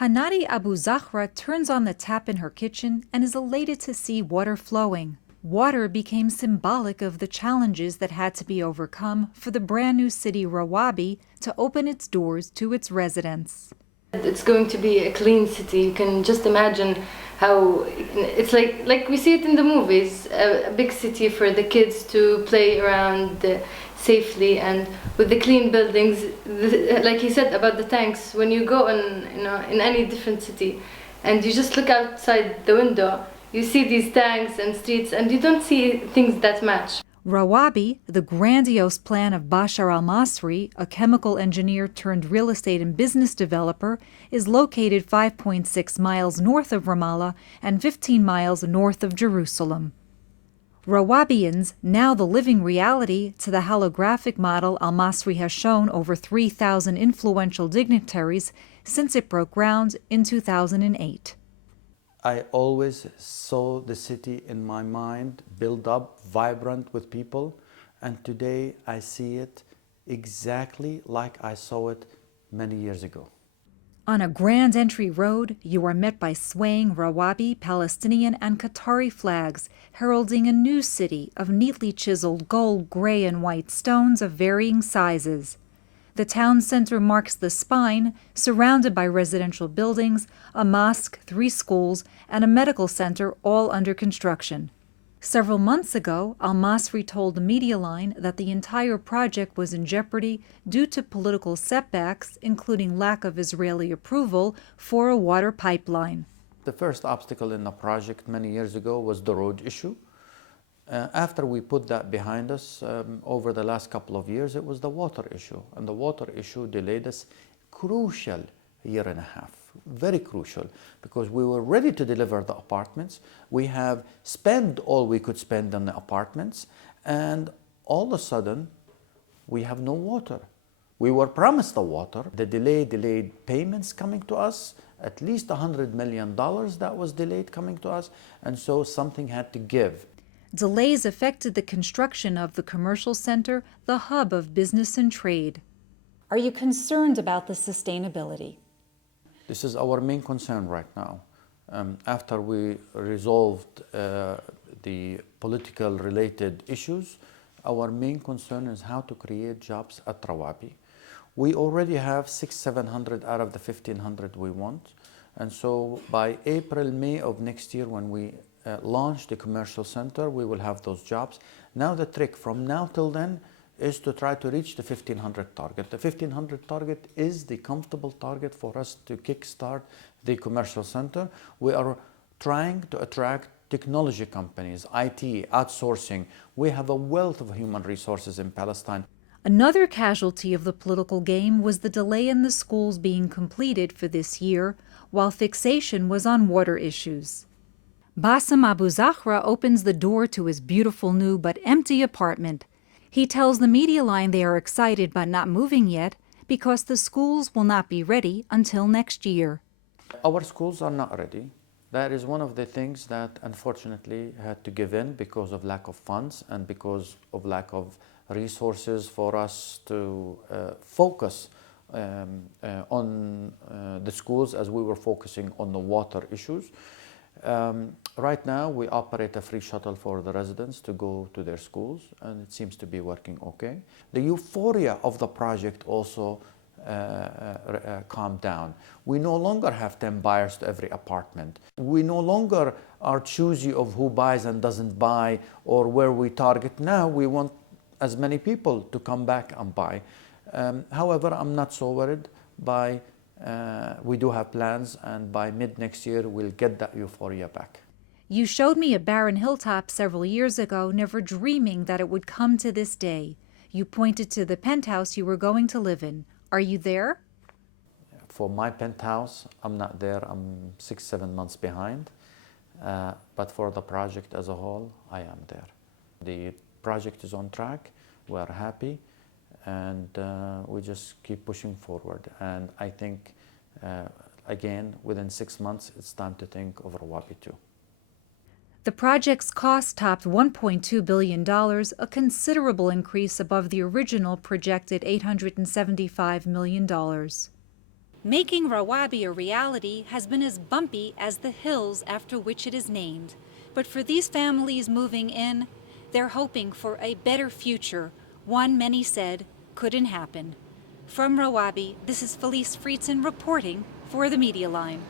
Hanadi Abu Zahra turns on the tap in her kitchen and is elated to see water flowing. Water became symbolic of the challenges that had to be overcome for the brand new city Rawabi to open its doors to its residents. It's going to be a clean city. You can just imagine how it's like we see it in the movies, a big city for the kids to play around safely and with the clean buildings. Like he said about the tanks, when you go in any different city and you just look outside the window, you see these tanks and streets and you don't see things that match. Rawabi, the grandiose plan of Bashar al-Masri, a chemical engineer turned real estate and business developer, is located 5.6 miles north of Ramallah and 15 miles north of Jerusalem. Rawabians, now the living reality to the holographic model al-Masri has shown over 3,000 influential dignitaries since it broke ground in 2008. I always saw the city in my mind build up, vibrant with people, and today I see it exactly like I saw it many years ago. On a grand entry road, you are met by swaying Rawabi, Palestinian, and Qatari flags, heralding a new city of neatly chiseled gold, gray, and white stones of varying sizes. The town center marks the spine, surrounded by residential buildings, a mosque, 3 schools, and a medical center, all under construction. Several months ago, al-Masri told the media line that the entire project was in jeopardy due to political setbacks, including lack of Israeli approval for a water pipeline. The first obstacle in the project many years ago was the road issue. After we put that behind us, over the last couple of years, it was the water issue. And the water issue delayed us crucial year and a half, very crucial, because we were ready to deliver the apartments. We have spent all we could spend on the apartments, and all of a sudden, we have no water. We were promised the water. The delayed payments coming to us, at least $100 million that was delayed coming to us, and so something had to give. Delays affected the construction of the commercial center, the hub of business and trade. Are you concerned about the sustainability? This is our main concern right now. After we resolved the political related issues, our main concern is how to create jobs at Rawabi. We already have 600-700 out of the 1,500 we want. And so by April, May of next year, when we launch the commercial center, we will have those jobs. Now the trick from now till then is to try to reach the 1,500 target. The 1,500 target is the comfortable target for us to kickstart the commercial center. We are trying to attract technology companies, IT, outsourcing. We have a wealth of human resources in Palestine. Another casualty of the political game was the delay in the schools being completed for this year, while fixation was on water issues. Bassem Abu Zahra opens the door to his beautiful new but empty apartment. He tells the media line they are excited but not moving yet because the schools will not be ready until next year. Our schools are not ready. That is one of the things that unfortunately had to give in because of lack of funds and because of lack of resources for us to focus on the schools as we were focusing on the water issues. Right now, we operate a free shuttle for the residents to go to their schools, and it seems to be working okay. The euphoria of the project also calmed down. We no longer have 10 buyers to every apartment. We no longer are choosy of who buys and doesn't buy or where we target. Now we want as many people to come back and buy. However, I'm not so worried by we do have plans, and by mid next year, we'll get that euphoria back. You showed me a barren hilltop several years ago, never dreaming that it would come to this day. You pointed to the penthouse you were going to live in. Are you there? For my penthouse, I'm not there. I'm 6-7 months behind. But for the project as a whole, I am there. The project is on track. We are happy. And we just keep pushing forward. And I think, again, within 6 months, it's time to think of Rawabi too. The project's cost topped $1.2 billion, a considerable increase above the original projected $875 million. Making Rawabi a reality has been as bumpy as the hills after which it is named. But for these families moving in, they're hoping for a better future, one many said couldn't happen. From Rawabi, this is Felice Friedson reporting for the Media Line.